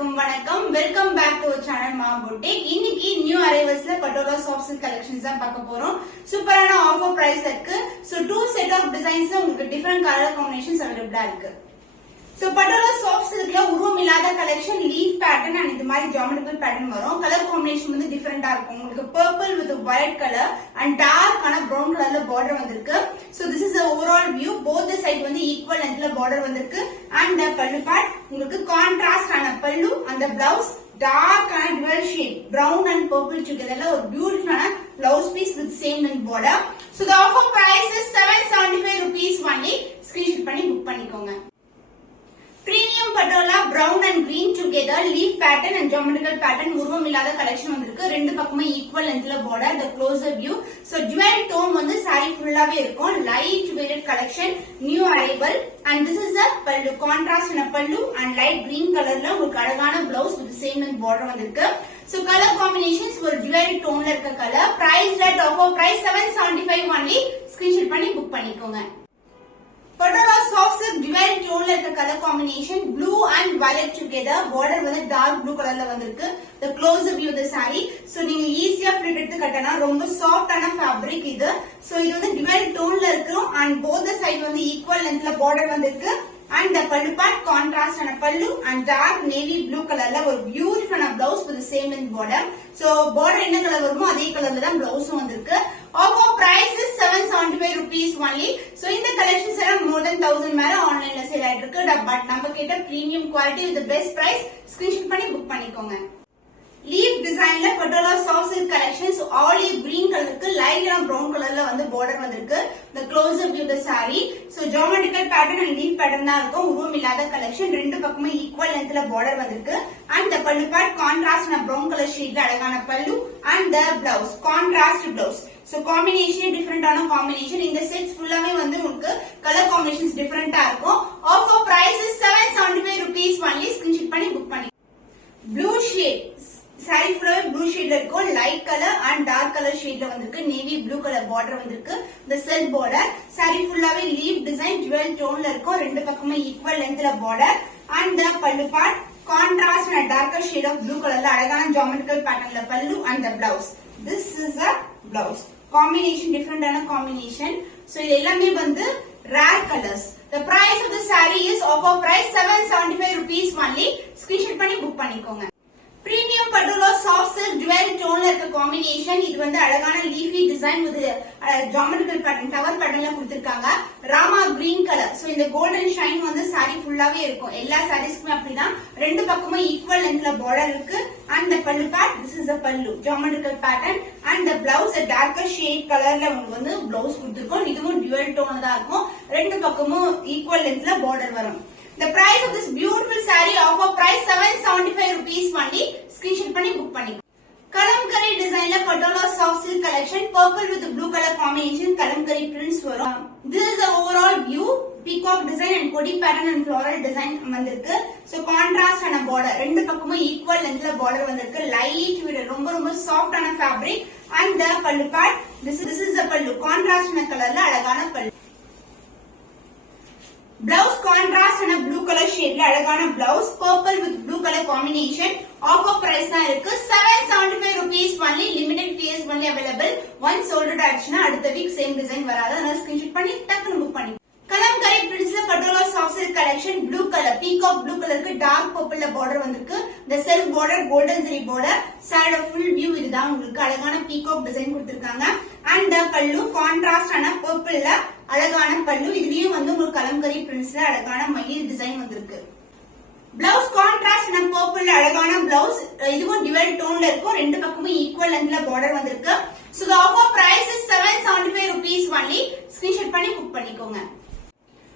அனைவருக்கும் வணக்கம். Welcome back to our channel mom boutique. இன்னைக்கு நியூ அரைவல்ஸ்ல பட்டோலா சாஃப்ட் சில்க் கலெக்ஷன்ஸ் தான் பார்க்க போறோம். சூப்பரான ஆஃபர் பிரைஸ்ல இருக்கு. சோ 2 செட் ஆஃப் டிசைன்ஸ்ல உங்களுக்கு டிஃபரண்ட் கலர் காம்பினேஷன்ஸ் அவைலபிளா இருக்கு. சோ பட்டோலா சாஃப்ட் சில்க்ல உருவம் இல்லாத கலெக்ஷன் லீஃப் பேட்டர்ன் அண்ட் இந்த மாதிரி ஜியோமெட்ரிக்கல் பேட்டர்ன் வரும். கலர் காம்பினேஷன் வந்து டிஃபரெண்டா இருக்கும். உங்களுக்கு purple with white colour and dark ஆன பிரவுன் கலர்ல பார்டர் வந்திருக்கு. So this is overall view. Both side வந்து ஈக்குவல் லென்த்ல பார்டர் வந்திருக்கு. அண்ட் பல்லு பார்ட் உங்களுக்கு கான்ட்ராஸ்ட் ஆன பல்லு. அந்த பிளவுஸ் டார்க் ஆன dual shade brown and purple டுகெதர்ல ஒரு பியூட்டிஃபுல்லான blouse piece with same length border. So the offer price is 775 rupees only. Screenshot பண்ணி புக் பண்ணிக்கோங்க. Premium Patola brown and green together leaf pattern and geometrical pattern உருவம் இல்லாத collection வந்திருக்கு. ரெண்டு பக்கமே equal லென்த்ல border, the closer view. So dual tone வந்து saree ஃபுல்லாவே இருக்கும். Light weighted collection, new arrival and this is a pallu, contrast in a pallu and light green colorல உங்களுக்கு அழகான blouse with the same length border வந்திருக்கு. So color combinations ஒரு dual toneல இருக்க color. Price at offer price 775 only. Screenshot பண்ணி book பண்ணிக்கோங்க. Patola soft silk dual tone la irukka color combination blue and violet together. Border வந்து dark blue color la வந்திருக்கு. The closer view the saree. So நீங்க ஈஸியா fit எடுத்து கட்டனா ரொம்ப soft ஆன fabric இது. So இது வந்து dual tone ல இருக்கு and both the side வந்து equal length ல border வந்திருக்கு. And the pallu part contrast ஆன pallu and dark navy blue color ல ஒரு beautiful blouse with the same length border. So border என்ன கலர் வருமோ அதே கலர்ல தான் blouse வந்திருக்கு. Offer price is 775 rupees only. So இந்த collections எல்லாம் more than 1000 மேல ஆன்லைன்ல சேல் ஆயிட்டு இருக்கு. பட் நம்ம கிட்ட premium quality with the best price. Screenshot பண்ணி புக் பண்ணிக்கோங்க. Leaf designல Patola soft silk collections olive green கலருக்கு light brown கலர்ல வந்து border வந்திருக்கு. The closer view the saree. So geometrical pattern and leaf pattern தான் இருக்கும். உருவம் இல்லாத கலெக்ஷன். ரெண்டு பக்கமே equal lengthல border வந்திருக்கு. And the pallu part contrast na brown color shade அழகான pallu and the blouse contrast blouse. So combination different ஆன combination. இந்த sets ஃபுல்லாவே வந்து உங்களுக்கு color combinations different-ஆ இருக்கும். Offer price is 775 rupees only. Screenshot பண்ணி book பண்ணி. Blue shade saree ஃபுல்லாவே ப்ளூ ஷேட்ல இருக்கும். Light colour and dark colour ஷேட்ல வந்திருக்கு. நேவி ப்ளூ கலர் பார்டர் வந்திருக்கு. இந்த செல்ஃப் பார்டர் saree ஃபுல்லாவே லீஃப் டிசைன் ஜுவல் டோன்ல இருக்கும். ரெண்டு பக்கமே ஈக்குவல் லென்த்ல border and the pallu part contrast and darker shade of blue கலர்ல அழகான ஜியோமெட்ரிக்கல் பேட்டர்ன்ல pallu and the blouse. This is a blouse. Combination different ஆன combination. So இது எல்லாமே வந்து rare colors. The price of the saree is offer price 775 rupees only. Screenshot பண்ணி book பண்ணிக்கோங்க. Premium Patola soft silk dual tone இருக்க combination. இது வந்து அழகான leafy design with geometrical pattern tower patternல கொடுத்திருக்காங்க. Rama green color. So இந்த golden shine வந்து saree ஃபுல்லாவே இருக்கும். எல்லா sareesக்குமே அப்படிதான். ரெண்டு பக்கமும் equal lengthல border இருக்கு. And the pallu part, this is a pallu geometrical pattern and the blouse a darker shade colorல உங்களுக்கு வந்து blouse கொடுத்திருக்கோம். இதுவும் dual tone தான் இருக்கும். ரெண்டு பக்கமும் equal lengthல border வரும். The price of this beautiful saree offer price 775 rupees only. Screenshot பண்ணி book பண்ணி. Kalamkari designல Patola soft silk collection purple with blue color combination Kalamkari prints வரும். This is the overall view. Peacock design and kodi pattern and floral design வந்திருக்கு. So contrast ஆன border ரெண்டு பக்கமும் equal lengthல border வந்திருக்கு. Light weight ரொம்ப soft ஆன fabric and the pallu part. This is the pallu contrast ஆன கலர்ல அழகான pallu. Blouse contrast and a blue color shade la அழகான blouse purple with blue color combination. Offer price தான் இருக்கு 775 rupees only. Limited pairs only available. Once sold out ஆச்சுனா அடுத்த week same design வராது. அதனால screenshot பண்ணி டக்குனு book பண்ணி. Kalamkari printsல Patola soft silk collection blue color peacock blue colorக்கு dark purple border வந்திருக்கு. The self border golden zari border. Saree full view இதுதான் உங்களுக்கு அழகான peacock design கொடுத்திருக்காங்க. And the pallu contrast ஆன purple ல அழகான பல்லு. இதுலயும் வந்து உங்களுக்கு கலம்கரி பிரிண்ட்ஸ்ல அழகான மயில் டிசைன் வந்திருக்கு. பிளவுஸ் கான்ட்ராஸ்ட் அண்ட் பர்பிள் அழகான பிளவுஸ். இதுவும் டிவல் டோன்ல இருக்கும். ரெண்டு பக்கமும் ஈக்குவல் லென்த்ல பார்டர் வந்திருக்கு. So the offer price is 775 rupees only. Screenshot பண்ணி புக் பண்ணிக்கோங்க.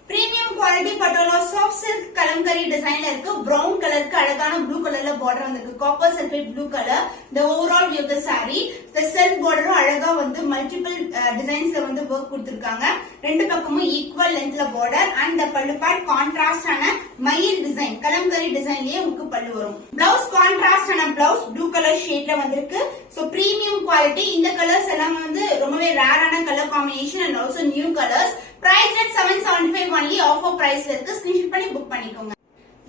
Premium quality Patola soft silk kalamkari designல இருக்கு. brown கலருக்கு அழகான blue கலர்ல border வந்திருக்கு. copper sulphate blue color. The overall view of the saree. The self border அழகா வந்து multiple designsல வந்து work கொடுத்திருக்காங்க. ரெண்டு பக்கமும் equal lengthல border and the pallu part contrast ஆன மயில் design kalamkari designலயே உங்களுக்கு பல்லு வரும். Blouse contrast ஆன blouse blue color shadeல வந்திருக்கு. So premium quality. இந்த கலர்ஸ் எல்லாம் வந்து ரொம்பவே rare ஆன color combination and also new colors. Price at 775 only. Offer price இருக்கு. ஸ்கிரீன்ஷாட் பண்ணி புக் பண்ணிக்கோங்க.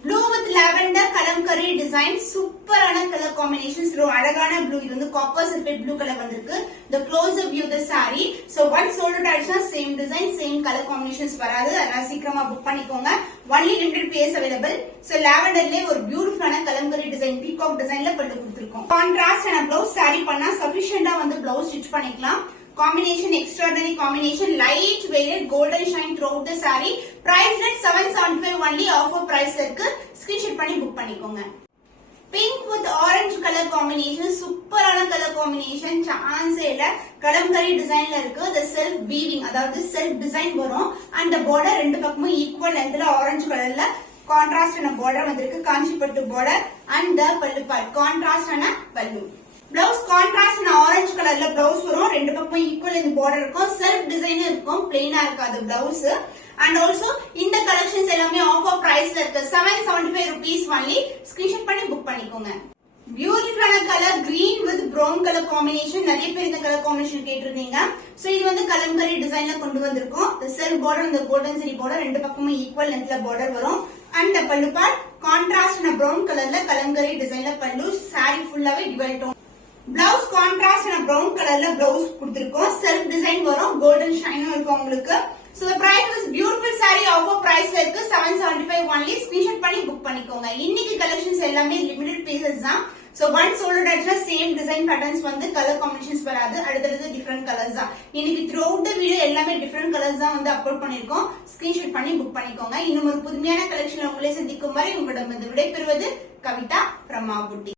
Blue with lavender kalamkari design சூப்பரான கலர் காம்பினேஷன்ஸ் அழகான ப்ளூ இது வந்து காப்பர் சல்ஃபேட் ப்ளூ கலர் வந்திருக்கு the close up view the saree so once sold out ஆயிடுச்சுனா same design same colour combinations வராது அதனால சீக்கிரமா புக் பண்ணிக்கோங்க only limited pairs available so லாவெண்டர்லயே ஒரு பியூட்டிஃபுல்லான கலம்கரி டிசைன் பீகாக் டிசைன்ல பட்டு கொடுத்திருக்கோம் கான்ட்ராஸ்ட் அண்ட் ப்ளவுஸ் saree பண்ணா சஃபிஷியன்ட்டா வந்து ப்ளவுஸ் ஸ்டிட்ச் பண்ணிக்கலாம் combination extraordinary combination light weighted golden shine throughout the saree price at 775 only offer price la irukku screenshot panni book pannikonga pink with orange color combination சூப்பரான color combination chance illa kalamkari design la irukku the self weaving adhaadu self design varum and the border rendu pakkamum equal length la orange color la contrast ana border vandirukku kanchi pattu border and the pallu part contrast ana pallu blouse contrast and orange color la blouse varum rendu pakkum equal in border irukum self design irukum plain ah irukadu blouse and also இந்த collections எல்லாமே offer price la irukku 775 rupees only screenshot பண்ணி book பண்ணிக்கோங்க beautiful color green with brown color combination நிறைய பேர் இந்த color combination கேட்டிருந்தீங்க so இது வந்து கலம்கரி டிசைன்ல கொண்டு வந்திருக்கோம் the self border and the golden zari border ரெண்டு பக்கமும் equal length la border வரும் and the pallu part contrast and brown color la kalamkari டிசைன்ல pallu saree full-ஆவே dual tone blouse contrast and brown color la blouse கொடுத்திருக்கோம் self design வரும் golden shine இருக்கும் உங்களுக்கு so the price is beautiful saree offer price la irukku 775 only screenshot பண்ணி book பண்ணிக்கோங்க இன்னைக்கு collections எல்லாமே limited pieces தான் so once sold out ஆயிடுச்சுனா same design patterns வந்து color combinations வராது அடுத்து different colors தான் இன்னைக்கு throughout the video எல்லாமே different colors தான் வந்து அப்லோட் பண்ணிருக்கோம் screenshot பண்ணி book பண்ணிக்கோங்க இன்னும் ஒரு புதுமையான collection உங்களை சந்திக்கும் வரை உங்களிடம் விடைபெறுவது கவிதா from Maa Boutique